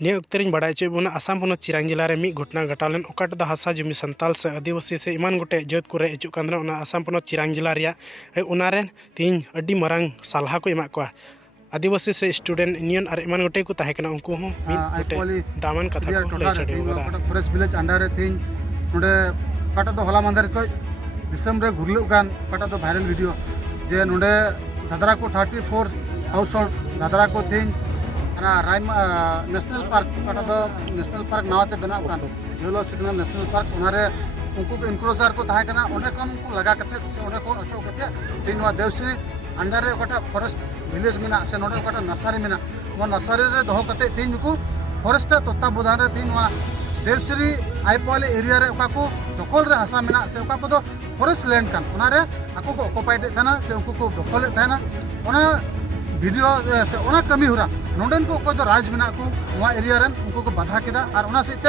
निया उक्तरिन बड़ाई चे बोना आसाम पोनोत चिरांग जिला रे मिद घटना घटालेन ओकाट द हासा जमी संताल से आदिवासी से इमान गोटे जात को रे हिजुग कान ओना आसाम पोनोत चिरांग जिला रिया उनारे तीन अड्डी मरांग सालहा को एमा को आदिवासी से स्टूडेंट यूनियन और इमान गोटे को ताहे कना उनको हो मिद गोटे दामन कथा को ले छडे ओदा फॉरेस्ट विलेज अंडर रे तीन नोडे ओकाट द हला मंदर को दिसम रे घुरलु गान ओकाट द वायरल वीडियो जे नोडे दादरा को 34 हाउस होल्ड दादरा को तीन राइम नेशनल पार्क ओकाट द नेशनल पार्क नावाते बना कान जेलो सिग्नल नेशनल पार्क उनारे उनको इनक्लोजर को ताहे कना ओने कोन को लगा कते से ओने को अचो कते तीन वा देवश्री अंडर रे ओकाट फॉरेस्ट विलेज मिना से नोडे ओकाट नर्सरी मिना वो नर्सरी रे दोहो कते तीन को फॉरेस्ट तत्वावधान रे तीन वा देवश्री आईपॉल एरिया रे ओका को दखल रे हासा मिना से ओका को दो फॉरेस्ट लैंड कान उनारे आको को ऑक्युपाइड थाना से उनको को दखल थाना ओना वीडियो से ओना कमी हुरा नोडेन को कोई तो राज मिना को नवा एरिया रन उनको को बाधा किदा और ओना सहित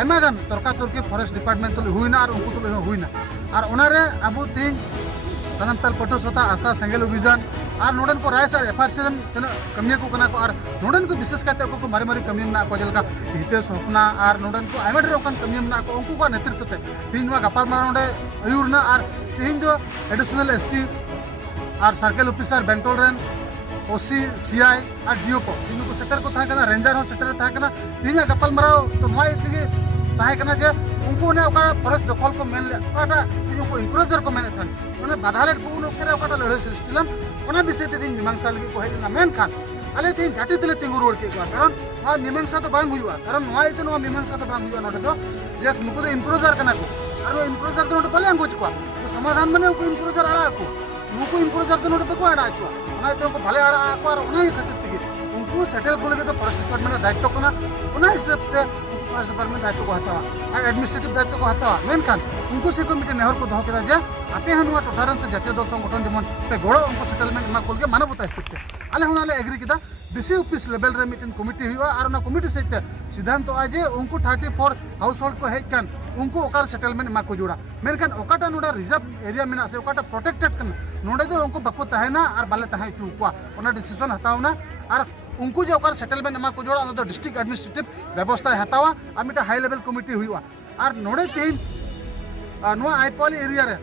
आयमा गान तर्का तर्की फॉरेस्ट डिपार्टमेंट तो हुईना और उनको तो हुईना और ओनारे अबो तीन सनमतल पटो सोता आशा सेंगेल अभियान और नोडेन को राय सर एफआरसी रन तने कमिया को कना को और नोडेन को विशेष करते को मारी मारी कमी ना को जलका हितेश होपना और नोडेन को आयमा रे ओकन कमी ना को उनको को नेतृत्व ते तीन वा गपाल मारा नोडे अयुरना और तीन जो एडिशनल एसपी और सर्कल ऑफिसर बेंटोल रन ओसी सीआई और डीओ को इनको सेक्टर को ताहे कना रेंजर हो सेक्टर ताहे कना तीन गपाल माराव तो नवा इतगे ताहे कना जे उनको ने ओका फॉरेस्ट दखल को मेन ले ओटा इनको इनक्रोजर को मेन थान ओने बाधालेट को उन ओकरे ओका लड़े सिस्टम ओना विषय ते दिन मीमांसा लगी को हेना मेन खान आले तीन घाटी तले तिंगु रोड के कारण नवा मीमांसा तो बांग हुआ कारण नवा इते नवा मीमांसा तो बांग हुआ नोटे तो जे नुको तो इनक्रोजर कना को और इनक्रोजर तो नोटे पले अंगुच को समाधान माने उनको इनक्रोजर आड़ा को नुको इनक्रोजर तो नोटे को आड़ा को उनको भले आड़ा और उन्हें खातिर तक उनको सेटल को लगे तो फॉरेस्ट डिपार्टमेंट दायित्व को उन्हें हिसाब से फॉरेस्ट डिपार्टमेंट दायित्व को हतावा और एडमिनिस्ट्रेटिव दायित्व को हतावा मेनखान उनको से को मिटे नेहर को दोह केदा जे आपे हनुआ टोटारन से जातीय दल संगठन जेमन पे गोड़ो उनको सेटलमेंट मा कोल के मानवता हिसाब से आले हुनाले एग्री केदा डीसी ऑफिस लेवल रे मिटन कमिटी हुआ और ना कमिटी सहित सिद्धांत आज उनको 34 हाउस होल्ड को हेज कान उनको ओकार सेटलमेंट मा को जोड़ा मेनखान ओकाटा नोडा रिजर्व एरिया मेना से ओकाटा प्रोटेक्टेड कन नोडे दो उनको बको तहेना और बाले तहे चुकुआ ओना डिसीजन हतावना और उनको जो ओकार सेटलमेंट मा को जोड़ा ओना तो डिस्ट्रिक्ट एडमिनिस्ट्रेटिव व्यवस्था हतावा और मिटा हाई लेवल कमिटी हुआ और नोडे तीन नोआ आईपॉल एरिया रे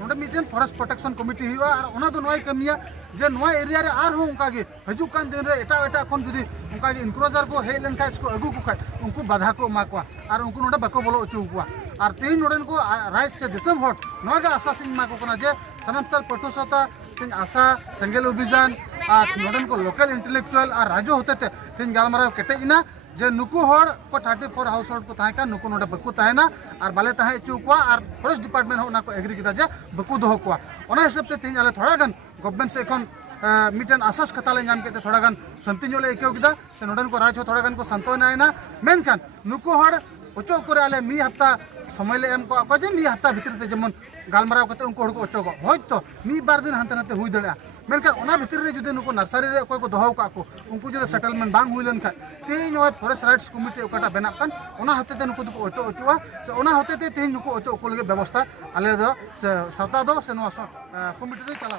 नोडे मिटन फॉरेस्ट प्रोटेक्शन कमिटी हुआ और ओना दो नोई कमिया जे नोआ एरिया रे आर हो उनका गे हजू कान दिन रे एटा एटा कोन जुदी उनका गे इनक्रोजर को हे लन काज को अगु को खाय उनको बाधा को मा को और उनको नोडे बको बोलो उचु को और तीन नोडन को राइट से दिसम होट नोआ गे आसासिन मा को कोना जे सनमतल पटुसता तीन आशा सेंगेल अभियान और नोडन को लोकल इंटेलेक्चुअल और राजो होते थे तीन गालमारा केटे इना जे नुकु होड़ को 34 हाउस होल्ड को ताहे का नुकु नोडे बकु ताहेना और बाले ताहे चु को और फॉरेस्ट डिपार्टमेंट हो ना को एग्री किदा जे बकु दोह को ओना हिसाब ते तीन आले थोड़ा गन गवर्नमेंट से एखन मिटन आसास कताले नाम केते थोड़ा गन संति जोले एकेव किदा से नोडन को राज हो थोड़ा गन को संतोना आइना मेनखान नुकु होड़ ओचो करे आले मी हफ्ता समय ले एम को जे मी हफ्ता भीतर ते जेमन गालमाराव कते उनको को ओचो को होयतो मी बार दिन हंते नाते हुई दड़या मेनखान ओना भीतर रे जुदे नुको नर्सरी रे कोई को दोहाव का को उनको जुदे सेटलमेंट बांग हुई लन खा तेन और फॉरेस्ट राइट्स कमिटी ओकाटा बेना कान ओना हते ते नुको को ओचो ओचुआ से ओना हते ते तेन नुको ओचो को लगे व्यवस्था आले दो से साता दो से नो कमिटी रे चला